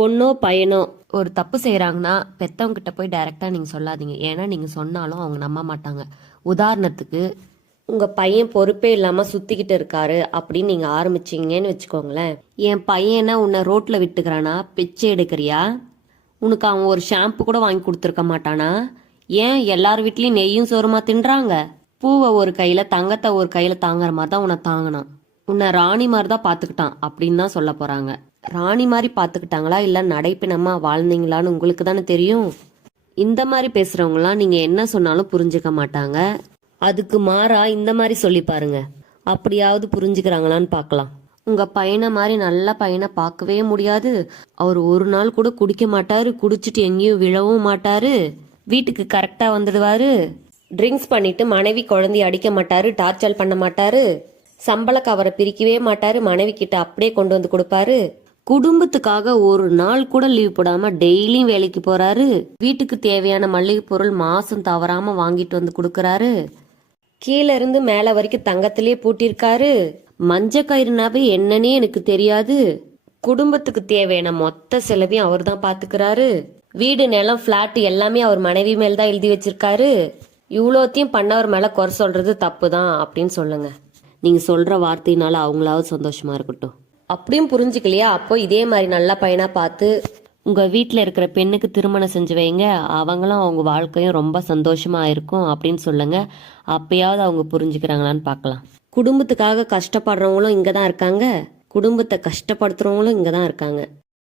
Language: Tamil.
பொண்ணோ பையனோ ஒரு தப்பு செய்கிறாங்கன்னா பெத்தவங்க கிட்ட போய் டைரெக்டாக நீங்கள் சொல்லாதீங்க. ஏன்னா நீங்கள் சொன்னாலும் அவங்க நம்ப மாட்டாங்க. உதாரணத்துக்கு உங்கள் பையன் பொறுப்பே இல்லாமல் சுற்றிக்கிட்டு இருக்காரு அப்படின்னு நீங்கள் ஆரம்பிச்சிங்கன்னு வச்சுக்கோங்களேன். என் பையனை உன்னை ரோட்டில் விட்டுக்கிறானா? பிச்சை எடுக்கிறியா? உனக்கு அவன் ஒரு ஷாம்பு கூட வாங்கி கொடுத்துருக்க மாட்டானா? ஏன் எல்லார் வீட்லயும் நெய்யும் சோறுமா தின்றாங்க? பூவை ஒரு கையில தங்கத்தை ஒரு கையில தாங்குற மாதிரி தான் உன்னை தாங்கினான். உன்னை ராணி மாதிரி தான் பார்த்துக்கிட்டான் அப்படின்னு தான் சொல்ல போகிறாங்க ராணி மாதிரி பார்த்துக்கிட்டாங்களா இல்லை நடைப்பிணமா வாழ்ந்தீங்களான்னு உங்களுக்கு தானே தெரியும்? இந்த மாதிரி பேசுகிறவங்களாம் நீங்கள் என்ன சொன்னாலும் புரிஞ்சுக்க மாட்டாங்க. அதுக்கு மாறா இந்த மாதிரி சொல்லி பாருங்க. அப்படியாவது புரிஞ்சுக்கிறாங்களான்னு பார்க்கலாம் உங்க பையனை மாதிரி நல்ல பையனை பார்க்கவே முடியாது. அவர் ஒரு நாள் கூட குடிக்க மாட்டாரு குடிச்சிட்டு எங்கேயும் விழவும் மாட்டாரு. வீட்டுக்கு கரெக்டா வந்துடுவாரு. ட்ரிங்க்ஸ் பண்ணிட்டு மனைவி குழந்தைய அடிக்க மாட்டாரு டார்ச்சர் பண்ண மாட்டாரு. சம்பள கவரை பிரிக்கவே மாட்டாரு. மனைவி கிட்ட அப்படியே கொண்டு வந்து கொடுப்பாரு. குடும்பத்துக்காக ஒரு நாள் கூட லீவ் போடாம டெய்லியும் வேலைக்கு போறாரு. வீட்டுக்கு தேவையான மளிகை பொருள் மாசம் தவறாம வாங்கிட்டு வந்து கொடுக்கறாரு. கீழே இருந்து மேல வரைக்கும் தங்கத்திலே பூட்டியிருக்காரு. மஞ்ச கயிறுனாவே என்னன்னே எனக்கு தெரியாது. குடும்பத்துக்கு தேவையான மொத்த செலவையும் அவர் தான் பாத்துக்கிறாரு. வீடு நிலம் பிளாட் எல்லாமே அவர் மனைவி மேல் தான் எழுதி வச்சிருக்காரு. இவ்வளோத்தையும் பண்ணவர் மேல குறை சொல்றது தப்பு தான் அப்படின்னு சொல்லுங்க. நீங்க சொல்ற வார்த்தையினால அவங்களாவது சந்தோஷமா இருக்கட்டும். அப்படியும் புரிஞ்சுக்கலையா? அப்போ இதே மாதிரி நல்ல பையனா பார்த்து உங்க வீட்டில் இருக்கிற பெண்ணுக்கு திருமணம் செஞ்சு வைங்க. அவங்களும் அவங்க வாழ்க்கையும் ரொம்ப சந்தோஷமா இருக்கும் அப்படின்னு சொல்லுங்க. அப்பயாவது அவங்க புரிஞ்சுக்கிறாங்களான்னு பார்க்கலாம். குடும்பத்துக்காக கஷ்டப்படுறவங்களும் இங்க தான் இருக்காங்க. குடும்பத்தை கஷ்டப்படுத்துறவங்களும் இங்க தான் இருக்காங்க.